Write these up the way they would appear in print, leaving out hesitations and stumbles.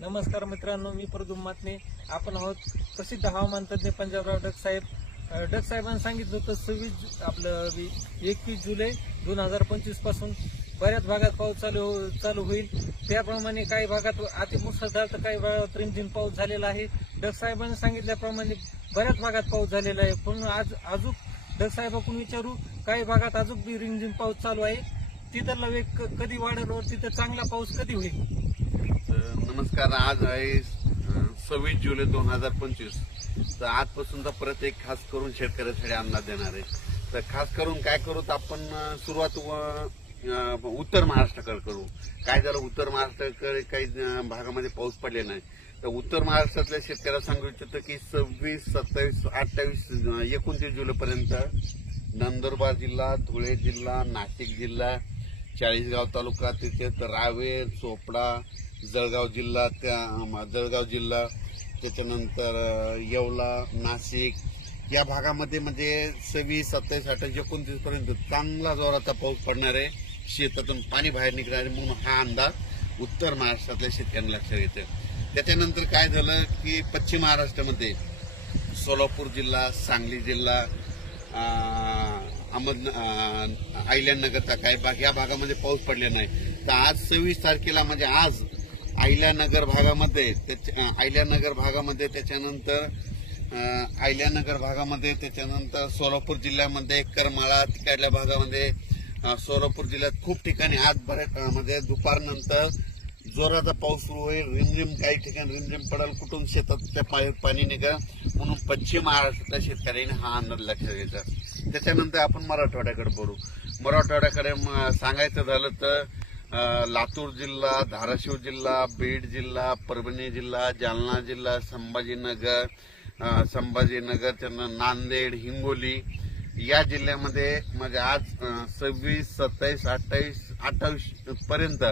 नमस्कार मित्रांनो, मी प्रदुम मातने. आपण आहोत प्रसिद्ध हवामान तज्ञ पंजाबराव डक साहेब. डक साहेबांनी सांगितलं होतं 21 जुलै 2025 पासून बऱ्याच भागात पाऊस चालू होईल. त्याप्रमाणे काही भागात अति मुसळधार तर काही भागात रिमझिम पाऊस झालेला आहे. डक साहेबांनी सांगितल्याप्रमाणे बऱ्याच भागात पाऊस झालेला आहे. पण आज अजून डक साहेबांकडून विचारू, काही भागात अजून बी रिमझिम पाऊस चालू आहे. तिथला वेग कधी वाढेल व तिथं चांगला पाऊस कधी होईल? नमस्कार. आज आहे 26 जुलै 2025. तर आजपासूनचा परत एक खास करून शेतकऱ्यासाठी अंदाज देणार आहे. तर खास करून काय करू, तर आपण सुरुवात उत्तर महाराष्ट्राकडे करू. काय झालं, उत्तर महाराष्ट्राकडे काही भागामध्ये पाऊस पडले नाही. तर उत्तर महाराष्ट्रातल्या शेतकऱ्याला सांगू इच्छितो की 26, 27, 28, 29 जुलैपर्यंत नंदुरबार जिल्हा, धुळे जिल्हा, नाशिक जिल्हा, चाळीसगाव तालुका, तिथे रावेर, चोपडा, जळगाव जिल्हा, त्याच्यानंतर येवला, नाशिक या भागामध्ये म्हणजे 26, 27, 28, 29 पर्यंत चांगला जोराचा पाऊस पडणार आहे. शेतातून पाणी बाहेर निघणार आहे म्हणून हा अंदाज उत्तर महाराष्ट्रातल्या शेतकऱ्यांना लक्षात येतो. त्याच्यानंतर काय झालं की पश्चिम महाराष्ट्रामध्ये सोलापूर जिल्हा, सांगली जिल्हा, अहिल्यानगरचा काही भाग या भागामध्ये पाऊस पडले नाही. तर आज 26 तारखेला म्हणजे आज अहिल्यानगर भागामध्ये त्याच्यानंतर सोलापूर जिल्ह्यामध्ये करमाळा तिकडल्या भागामध्ये सोलापूर जिल्ह्यात खूप ठिकाणी आज बऱ्याच म्हणजे दुपारनंतर जोराचा पाऊस सुरू होईल. रिमझिम काही ठिकाणी रिमझिम पडेल, कुठून शेतात पाणी निघेल म्हणून पश्चिम महाराष्ट्रातल्या शेतकऱ्यांनी हा अंदाज लक्षात घ्यायचा. त्याच्यानंतर आपण मराठवाड्याकडे बोलू. मराठवाड्याकडे सांगायचं झालं तर लातूर जिल्हा, धाराशिव जिल्हा, बीड जिल्हा, परभणी जिल्हा, जालना जिल्हा, संभाजीनगर, नांदेड, हिंगोली या जिल्ह्यामध्ये म्हणजे आज 26, 27, 28 पर्यंत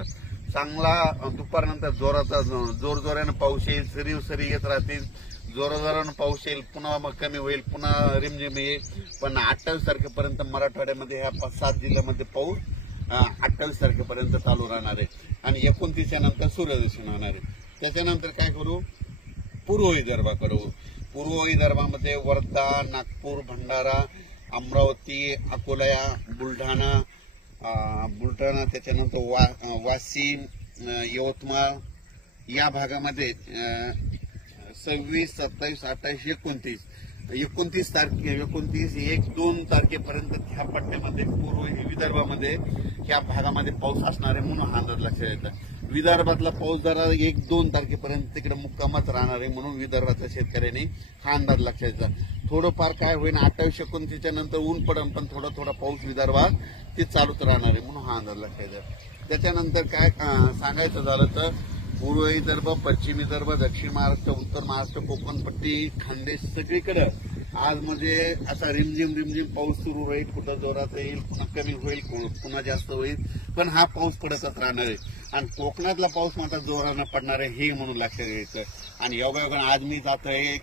चांगला दुपारनंतर जोरजोरानं पाऊस येईल. सरी येत राहतील, जोरजोरानं पाऊस येईल, पुन्हा मग कमी होईल, पुन्हा रिमझिम येईल. पण 28 तारखेपर्यंत मराठवाड्यामध्ये ह्या 5-7 जिल्ह्यामध्ये पाऊस 28 तारखेपर्यंत चालू राहणार आहे आणि 29 नंतर सूर्यदर्शन होणार आहे. त्याच्यानंतर काय करू, पूर्व विदर्भाकडे. पूर्व विदर्भामध्ये वर्धा, नागपूर, भंडारा, अमरावती, अकोला, बुलढाणा, त्याच्यानंतर वाशिम, यवतमाळ या भागामध्ये 26, 27, 28, 29 तारखे 1-2 तारखेपर्यंत ह्या पट्ट्यामध्ये पूर्व विदर्भामध्ये ह्या भागामध्ये पाऊस असणार आहे म्हणून हा अंदाज लक्षात येतो. विदर्भातला पाऊस जरा 1-2 तारखेपर्यंत तिकडे मुक्कामच राहणार आहे म्हणून विदर्भातल्या शेतकऱ्यांनी हा अंदाज लक्षात येतो. थोडंफार काय होईल 28-29 नंतर ऊन पडेल, पण थोडा पाऊस विदर्भात ते चालूच राहणार आहे म्हणून हा अंदाज लक्षात येतो. त्याच्यानंतर काय सांगायचं झालं तर पूर्व विदर्भ, पश्चिम विदर्भ, दक्षिण महाराष्ट्र, उत्तर महाराष्ट्र, कोकणपट्टी, खानदेश सगळीकडे आज म्हणजे असा रिमझिम पाऊस सुरू होईल. कुठं जोरात येईल, पुन्हा कमी होईल, पुन्हा जास्त होईल, पण हा पाऊस पडतच राहणार आहे. आणि कोकणातला पाऊस मात्र जोरानं पडणार आहे हे म्हणून लक्षात घ्यायचं. आणि योगायोगानं आज मी जातोय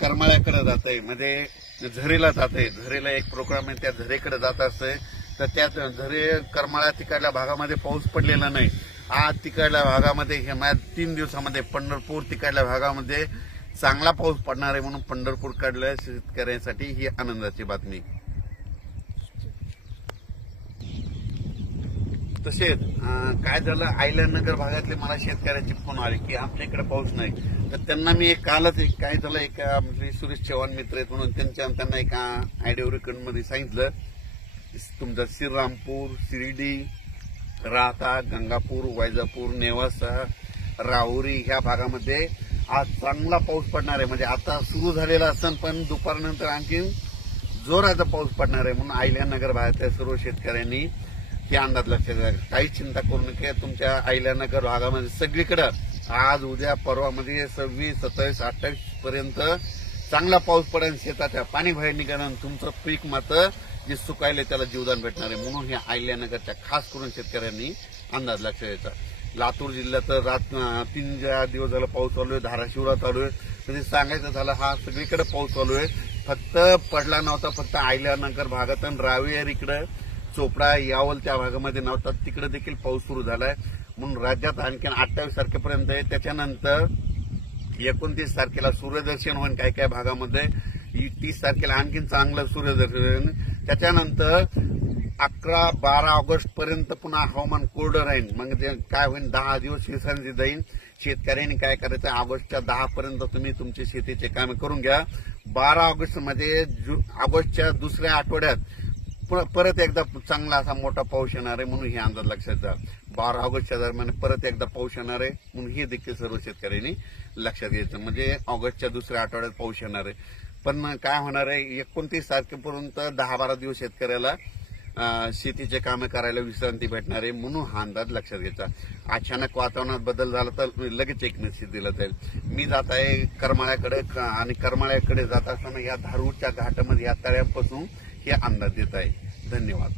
करमाळ्याकडे जातोय, म्हणजे झरेला जातोय. झरेला एक प्रोग्राम आहे, त्या झरेकडे जात असतंय. तर त्या करमाळ्या तिकडल्या भागामध्ये पाऊस पडलेला नाही. आज तिकडल्या भागामध्ये 3 दिवसामध्ये पंढरपूर तिकडल्या भागामध्ये चांगला पाऊस पडणार आहे म्हणून पंढरपूर कडल्या शेतकऱ्यांसाठी ही आनंदाची बातमी. तसेच काय झालं, अहिल्यानगर भागातले मला शेतकऱ्याचे फोन आले की आमच्या इकडे पाऊस नाही. तर त्यांना मी कालच काय झालं, एका सुरेश चव्हाण मित्र आहेत म्हणून त्यांना एका आयडिओ रेकॉर्ड मध्ये सांगितलं, तुमचा श्रीरामपूर, शिर्डी, राहता, गंगापूर, वैजापूर, नेवासा, राहुरी ह्या भागामध्ये आज चांगला पाऊस पडणार आहे. म्हणजे आता सुरू झालेला असेल पण दुपारनंतर आणखी जोराचा पाऊस पडणार आहे म्हणून अहिल्यानगर भागातल्या सर्व शेतकऱ्यांनी हे अंदाज लक्षात घ्या. काही चिंता करू नका. तुमच्या अहिल्यानगर भागामध्ये सगळीकडे आज उद्या परवामध्ये 26, 27, 28 पर्यंत चांगला पाऊस पडेल. शेताच्या पाणी बाहेर निघालं, तुमचं पीक मात्र जे सुकायले त्याला जीवदान भेटणार आहे म्हणून ह्या अहिल्यानगरच्या खास करून शेतकऱ्यांनी अंदाज लक्षात घ्यायचा. लातूर जिल्ह्यात 3 दिवस झाला पाऊस चालू आहे. धाराशिवला चालू आहे. म्हणजे सांगायचं झालं हा सगळीकडे पाऊस चालू आहे. फक्त पडला नव्हता फक्त अहिल्यानगर भागात, रावेर इकडे, चोपडा, यावल त्या भागामध्ये नव्हता, तिकडे देखील पाऊस सुरू झालाय. म्हणून राज्यात आणखी 28 तारखेपर्यंत आहे. त्याच्यानंतर 29 तारखेला सूर्यदर्शन होईल काही काही भागामध्ये. 30 तारखेला आणखीन चांगलं सूर्यदर्शन. त्याच्यानंतर 11-12 ऑगस्ट पर्यंत पुन्हा हवामान कोरडं राहील. मग ते काय होईल, 10 दिवस विश्रांती जाईल. शेतकऱ्यांनी काय करायचं, ऑगस्टच्या 10 पर्यंत तुम्ही तुमचे शेतीचे कामे करून घ्या. 12 ऑगस्ट मध्ये ऑगस्टच्या दुसऱ्या आठवड्यात परत एकदा चांगला असा मोठा पाऊस येणार आहे, म्हणून हे अंदाज लक्षात घ्या. 12 ऑगस्टच्या दरम्यान परत एकदा पाऊस येणार आहे, म्हणून हे देखील सर्व शेतकऱ्यांनी लक्षात घ्यायचं. म्हणजे ऑगस्टच्या दुसऱ्या आठवड्यात पाऊस येणार आहे. पण काय होणार आहे, 29 तारखेपर्यंत 10-12 दिवस शेतकऱ्याला शेतीचे कामे करायला विश्रांती भेटणार आहे, म्हणून हा अंदाज लक्षात घ्यायचा. अचानक वातावरणात बदल झाला तर लगेच एक निश्चित दिला जाईल. मी जात आहे करमाळ्याकडे, आणि करमाळ्याकडे जात असताना या धारूरच्या घाटामध्ये या तळ्यांपासून हे अंदाज देत आहे. धन्यवाद.